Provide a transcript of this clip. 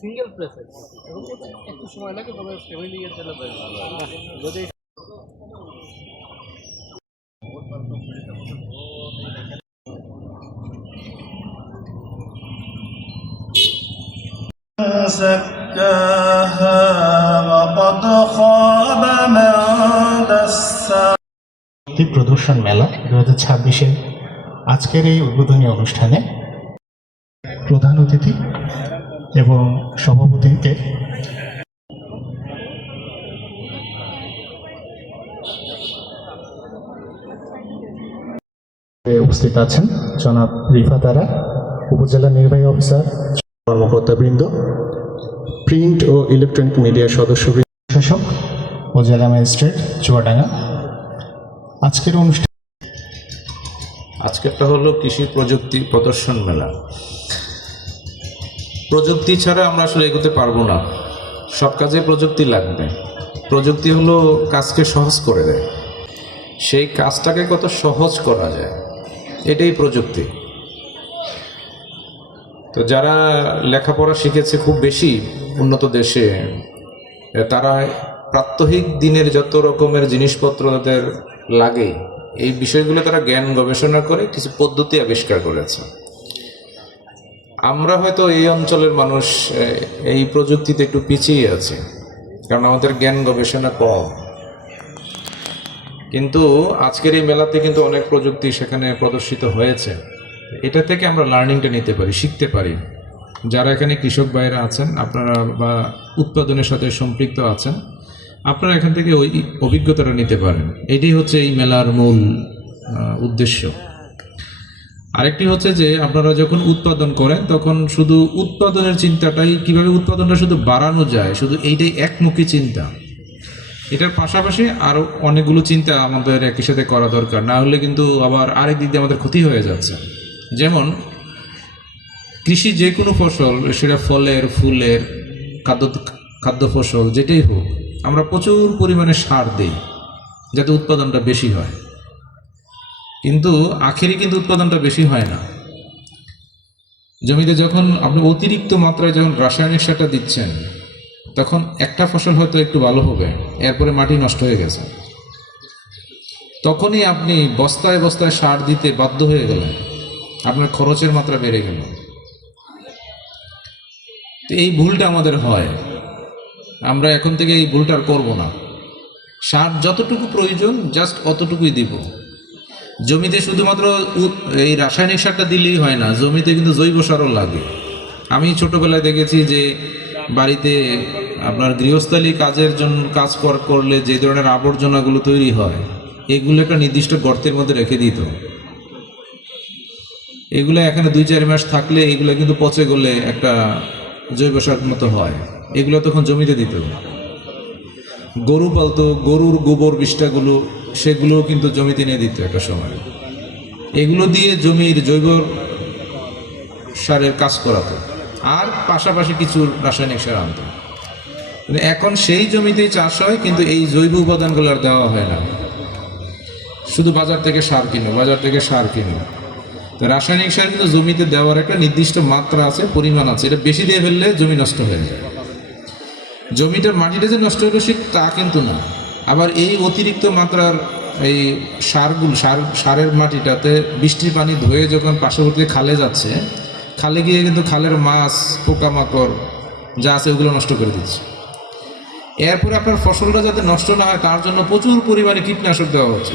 Single press একটু সময় লাগে, তবে ফ্যামিলি নিয়ে চলে বেশ ভালো হয় যদি زكاها وقد خاب من دساها। প্রদর্শন মেলা 2026-এর আজকের এই উদ্বোধনী অনুষ্ঠানে প্রধান অতিথি এবং সভাপতিকে উপস্থিত আছেন জনাব রিফাত আরা, উপজেলা নির্বাহী অফিসার, কর্মকর্তাবৃন্দ, প্রিন্ট ও ইলেকট্রনিক মিডিয়া সদস্যবৃন্দ, শাসক ও জেলা ম্যাজিস্ট্রেট চুয়াডাঙ্গা। আজকের অনুষ্ঠান আজকেরটা হলো কৃষি প্রযুক্তি প্রদর্শন মেলা। প্রযুক্তি ছাড়া আমরা আসলে এগোতে পারবো না, সব কাজে প্রযুক্তি লাগবে। প্রযুক্তি হলো কাজকে সহজ করে দেয়, সেই কাজটাকে কত সহজ করা যায় এটাই প্রযুক্তি। তো যারা লেখাপড়া শিখেছে খুব বেশি উন্নত দেশে, তারা প্রাত্যহিক দিনের যত রকমের জিনিসপত্র তাদের লাগে এই বিষয়গুলো তারা জ্ঞান গবেষণা করে কিছু পদ্ধতি আবিষ্কার করেছে। আমরা হয়তো এই অঞ্চলের মানুষ এই প্রযুক্তিতে একটু পিছিয়ে আছে, কারণ আমাদের জ্ঞান গবেষণা কম। কিন্তু আজকের এই মেলাতে কিন্তু অনেক প্রযুক্তি সেখানে প্রদর্শিত হয়েছে। এটা থেকে আমরা লার্নিংটা নিতে পারি, শিখতে পারি। যারা এখানে কৃষক ভাইরা আছেন, আপনারা বা উৎপাদনের সাথে সম্পৃক্ত আছেন, আপনারা এখান থেকে ওই অভিজ্ঞতাটা নিতে পারেন। এটাই হচ্ছে এই মেলার মূল উদ্দেশ্য। আরেকটি হচ্ছে যে আপনারা যখন উৎপাদন করেন তখন শুধু উৎপাদনের চিন্তাটাই, কিভাবে উৎপাদনটা শুধু বাড়ানো যায়, শুধু এইটাই একমুখী চিন্তা। এটার পাশাপাশি আরও অনেকগুলো চিন্তা আমাদের একই সাথে করা দরকার, না হলে কিন্তু আবার আরেক দিক দিয়ে আমাদের ক্ষতি হয়ে যাচ্ছে। যেমন কৃষি যে কোনো ফসল, সেটা ফলের, ফুলের, খাদ্য ফসল যেটাই হোক, আমরা প্রচুর পরিমাণে সার দিই যাতে উৎপাদনটা বেশি হয়, কিন্তু আখেরে কিন্তু উৎপাদনটা বেশি হয় না। জমিতে যখন আপনি অতিরিক্ত মাত্রায় যখন রাসায়নিক সারটা দিচ্ছেন, তখন একটা ফসল হয়তো একটু ভালো হবে, এরপরে মাটি নষ্ট হয়ে গেছে, তখনই আপনি বস্তায় বস্তায় সার দিতে বাধ্য হয়ে গেলেন, আপনার খরচের মাত্রা বেড়ে গেল। তো এই ভুলটা আমাদের হয়, আমরা এখন থেকে এই ভুলটা আর করবো না। সার যতটুকু প্রয়োজন জাস্ট অতটুকুই দিব। জমিতে শুধুমাত্র এই রাসায়নিক সারটা দিলেই হয় না, জমিতে কিন্তু জৈব সারও লাগে। আমি ছোটবেলায় দেখেছি যে বাড়িতে আপনার গৃহস্থালী কাজের জন্য কাজ করলে যে ধরনের আবর্জনাগুলো তৈরি হয়, এগুলো একটা নির্দিষ্ট গর্তের মধ্যে রেখে দিত। এগুলো এখানে 2-4 মাস থাকলে এগুলো কিন্তু পচে গেলে একটা জৈব সার মতো হয়, এগুলো তখন জমিতে দিত। গরু পালতো, গরুর গোবর বিষ্ঠাগুলো সেগুলো কিন্তু জমিতে নিয়ে দিত একটা সময়। এগুলো দিয়ে জমির জৈব সারের কাজ করাতো, আর পাশাপাশি কিছু রাসায়নিক সার আনতো। এখন সেই জমিতেই চাষ হয়, কিন্তু এই জৈব উপাদানগুলো আর দেওয়া হয় না, শুধু বাজার থেকে সার কিনো। তো রাসায়নিক সার কিন্তু জমিতে দেওয়ার একটা নির্দিষ্ট মাত্রা আছে, পরিমাণ আছে। এটা বেশি দিয়ে ফেললে জমি নষ্ট হয়ে যায়। জমিটার মাটিটা যে নষ্ট হলো তা কিন্তু না, আবার এই অতিরিক্ত মাত্রার এই সারের মাটিটাতে বৃষ্টির পানি ধুয়ে যখন পার্শ্ববর্তী খালে যাচ্ছে, খালে গিয়ে কিন্তু খালের মাছ, পোকামাকড় যা আছে ওগুলো নষ্ট করে দিচ্ছে। এরপরে আপনার ফসলটা যাতে নষ্ট না হয় তার জন্য প্রচুর পরিমাণে কীটনাশক দেওয়া হচ্ছে।